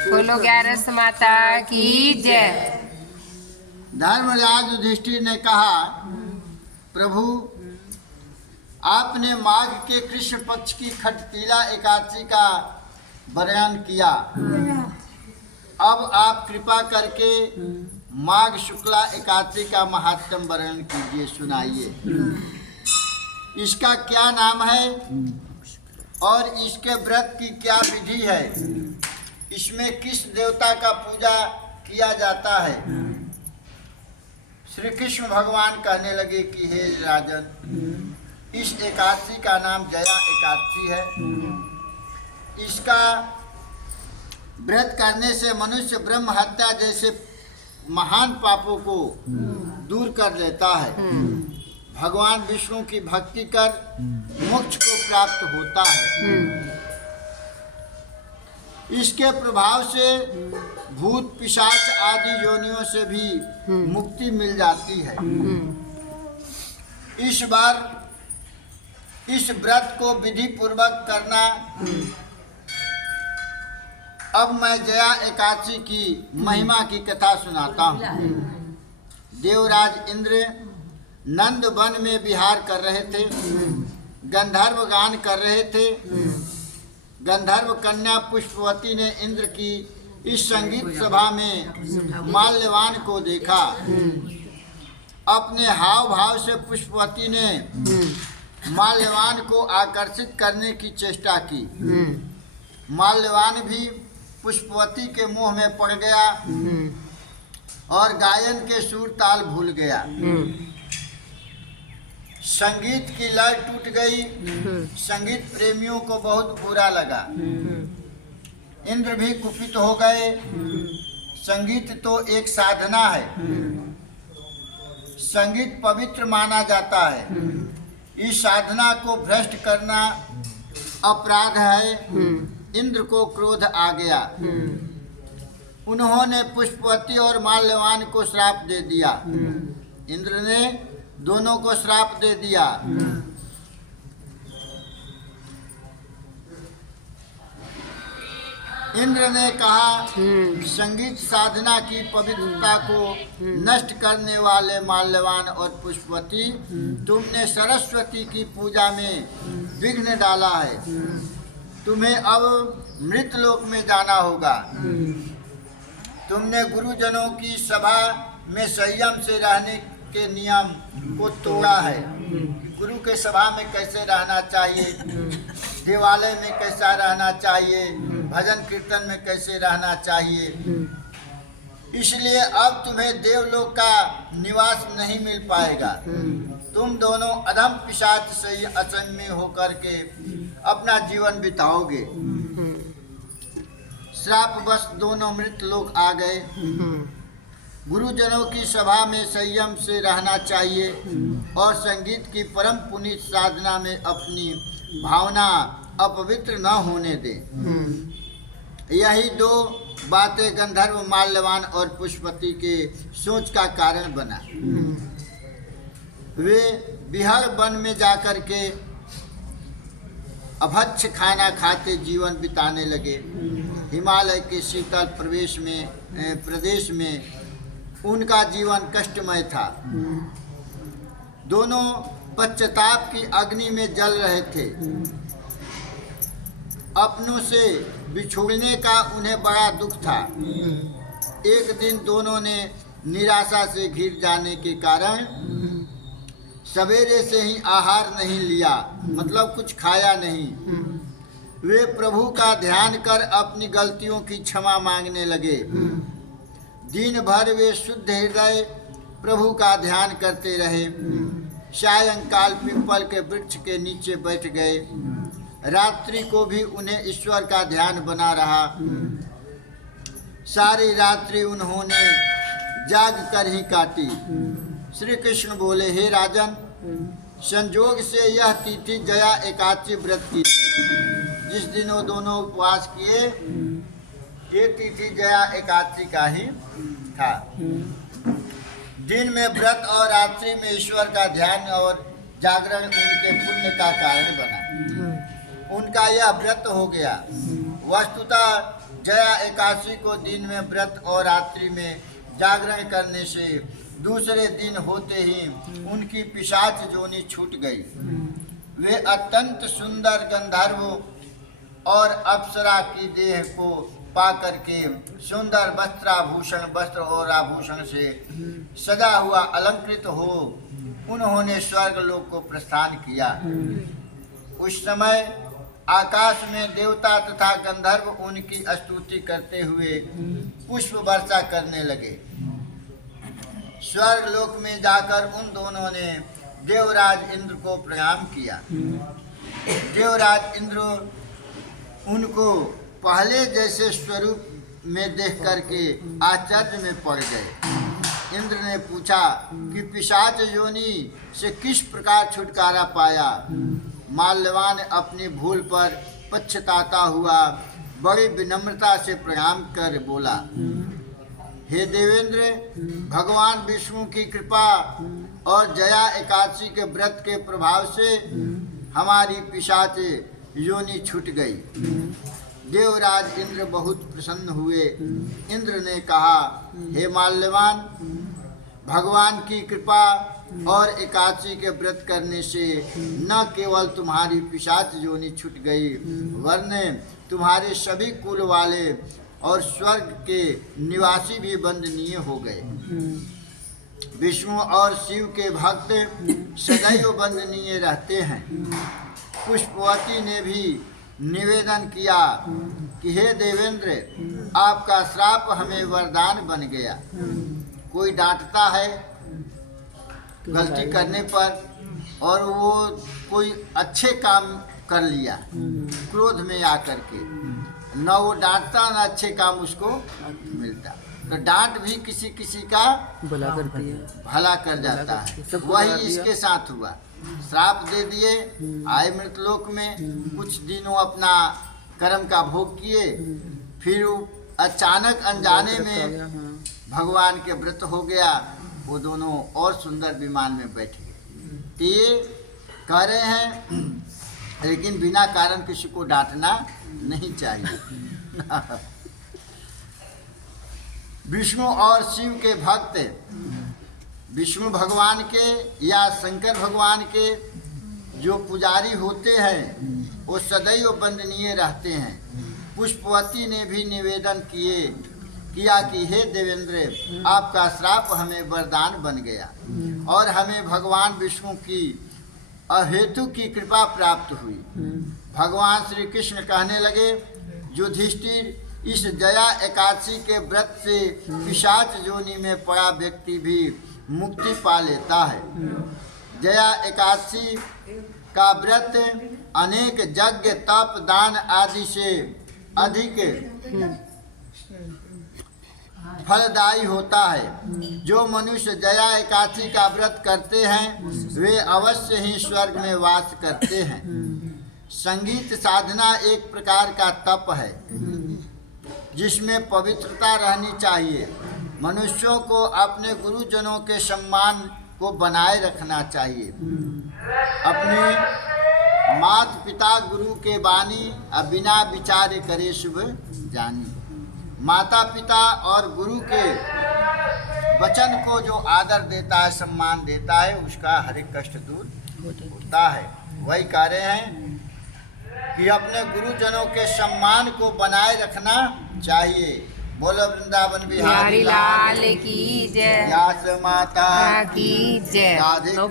बोलो 11 माता की जय। धर्मराज युधिष्ठिर ने कहा, प्रभु आपने माघ के कृष्ण पक्ष की खटतीला एकादशी का वर्णन किया, अब आप कृपा करके माघ शुक्ला एकादशी का महात्म वर्णन कीजिए, सुनाइए। इसका क्या नाम है और इसके व्रत की क्या विधि है? इसमें किस देवता का पूजा किया जाता है? श्री कृष्ण भगवान कहने लगे कि हे राजन, इस एकादशी का नाम जया एकादशी है। इसका व्रत करने से मनुष्य ब्रह्म हत्या जैसे महान पापों को दूर कर लेता है, भगवान विष्णु की भक्ति कर मोक्ष को प्राप्त होता है। इसके प्रभाव से भूत पिशाच आदि योनियों से भी मुक्ति मिल जाती है। इस बार इस व्रत को विधि पूर्वक करना। अब मैं जया एकादशी की महिमा की कथा सुनाता हूँ। देवराज इंद्र नंद वन में विहार कर रहे थे, गंधर्व गान कर रहे थे। गंधर्व कन्या पुष्पवती ने इंद्र की इस संगीत सभा में माल्यवान को देखा। अपने हाव भाव से पुष्पवती ने माल्यवान को आकर्षित करने की चेष्टा की। माल्यवान भी पुष्पवती के मुंह में पड़ गया और गायन के सुर ताल भूल गया। संगीत की लय टूट गई। संगीत प्रेमियों को बहुत बुरा लगा। इंद्र भी कुपित हो गए। संगीत तो एक साधना है, संगीत पवित्र माना जाता है। इस साधना को भ्रष्ट करना अपराध है। इंद्र को क्रोध आ गया। उन्होंने पुष्पवती और माल्यवान को श्राप दे दिया। इंद्र ने दोनों को श्राप दे दिया। इंद्र ने कहा, संगीत साधना की पवित्रता को नष्ट करने वाले माल्यवान और पुष्पवती, तुमने सरस्वती की पूजा में विघ्न डाला है। तुम्हें अब मृतलोक में जाना होगा। तुमने गुरुजनों की सभा में संयम से रहने के नियम को तोड़ा है। गुरु के सभा में कैसे रहना चाहिए, देवालय में कैसा रहना चाहिए, भजन कीर्तन में कैसे रहना चाहिए। इसलिए अब तुम्हें देवलोक का निवास नहीं मिल पाएगा। तुम दोनों अधम पिशाच से असंग में होकर के अपना जीवन बिताओगे। श्रापवश दोनों मृत लोग आ गए। गुरुजनों की सभा में संयम से रहना चाहिए और संगीत की परम पुनीत साधना में अपनी भावना अपवित्र न होने दे। यही दो बातें गंधर्व माल्यवान और पुष्पवती के सोच का कारण बना। वे बिहार वन में जाकर के अभक्ष खाना खाते जीवन बिताने लगे। हिमालय के शीतल प्रदेश में उनका जीवन कष्टमय था। दोनों पश्चाताप की अग्नि में जल रहे थे। अपनों से बिछुड़ने का उन्हें बड़ा दुख था। एक दिन दोनों ने निराशा से घिर जाने के कारण सवेरे से ही आहार नहीं लिया, मतलब कुछ खाया नहीं। वे प्रभु का ध्यान कर अपनी गलतियों की क्षमा मांगने लगे। दिन भर वे शुद्ध हृदय प्रभु का ध्यान करते रहे। सायंकाल पीपल के वृक्ष के नीचे बैठ गए। रात्रि को भी उन्हें ईश्वर का ध्यान बना रहा। सारी रात्रि उन्होंने जाग कर ही काटी। श्री कृष्ण बोले, हे राजन, संजोग से यह तिथि जया एकादशी व्रत की थी। जिस दिन वो दोनों उपवास किए, ये तिथि जया एकादशी का ही था। दिन में व्रत और रात्रि में ईश्वर का ध्यान और जागरण उनके पुण्य का कारण बना। उनका यह व्रत हो गया। वस्तुतः जया एकादशी को दिन में व्रत और रात्रि में जागरण करने से दूसरे दिन होते ही उनकी पिशाच जोनी छूट गई। वे अत्यंत सुंदर गंधर्व और अप्सरा की देह को पाकर के सुंदर वस्त्र और आभूषण से सजा हुआ अलंकृत हो उन्होंने स्वर्ग लोक को प्रस्थान किया। उस समय आकाश में देवता तथा गंधर्व उनकी स्तुति करते हुए पुष्प वर्षा करने लगे। स्वर्ग लोक में जाकर उन दोनों ने देवराज इंद्र को प्रणाम किया। देवराज इंद्र उनको पहले जैसे स्वरूप में देख करके आश्चर्य में पड़ गए। इंद्र ने पूछा कि पिशाच योनि से किस प्रकार छुटकारा पाया। माल्यवान अपनी भूल पर पछताता हुआ बड़ी विनम्रता से प्रणाम कर बोला, हे देवेंद्र, भगवान विष्णु की कृपा और जया एकादशी के व्रत के प्रभाव से हमारी पिशाच योनि छूट गई। देवराज इंद्र बहुत प्रसन्न हुए। इंद्र ने कहा, हे माल्यवान, भगवान की कृपा और एकादशी के व्रत करने से न केवल तुम्हारी पिशाच योनि छूट गई वरन तुम्हारे सभी कुल वाले और स्वर्ग के निवासी भी वंदनीय हो गए। विष्णु और शिव के भक्त सदैव वंदनीय रहते हैं। पुष्पवती ने भी निवेदन किया कि हे देवेंद्र, आपका श्राप हमें वरदान बन गया। कोई डांटता है गलती करने पर और वो कोई अच्छे काम कर लिया क्रोध में आकर के, न वो डांटता न अच्छे काम उसको मिलता। तो डांट भी किसी किसी का भला कर जाता है। वही इसके साथ हुआ। श्राप दे दिए, आए मृतलोक में, कुछ दिनों अपना कर्म का भोग किए, फिर अचानक अनजाने में भगवान के व्रत हो गया। वो दोनों और सुंदर विमान में बैठ गए। तो ये कह रहे हैं, लेकिन बिना कारण किसी को डांटना नहीं चाहिए। विष्णु और शिव के भक्त विष्णु भगवान के या शंकर भगवान के जो पुजारी होते हैं वो सदैव वंदनीय रहते हैं। पुष्पवती ने भी निवेदन किया कि हे देवेंद्र, आपका श्राप हमें वरदान बन गया और हमें भगवान विष्णु की अहेतु की कृपा प्राप्त हुई। भगवान श्री कृष्ण कहने लगे, युधिष्ठिर, इस जया एकादशी के व्रत से पिशाच योनि में पड़ा व्यक्ति भी मुक्ति पा लेता है। जया एकादशी का व्रत अनेक यज्ञ, तप, दान आदि से अधिक फलदायी होता है। जो मनुष्य जया एकादशी का व्रत करते हैं वे अवश्य ही स्वर्ग में वास करते हैं। संगीत साधना एक प्रकार का तप है जिसमें पवित्रता रहनी चाहिए। मनुष्यों को अपने गुरुजनों के सम्मान को बनाए रखना चाहिए। अपने माता पिता गुरु के बानी बिना विचारे करे शुभ जानी। माता पिता और गुरु के वचन को जो आदर देता है, सम्मान देता है, उसका हर एक कष्ट दूर होता है। वही कह रहे हैं कि अपने गुरुजनों के सम्मान को बनाए रखना चाहिए। बोलो वृंदावन बिहारी लाल की जय, व्यास माता की जय। राधे कृष्ण।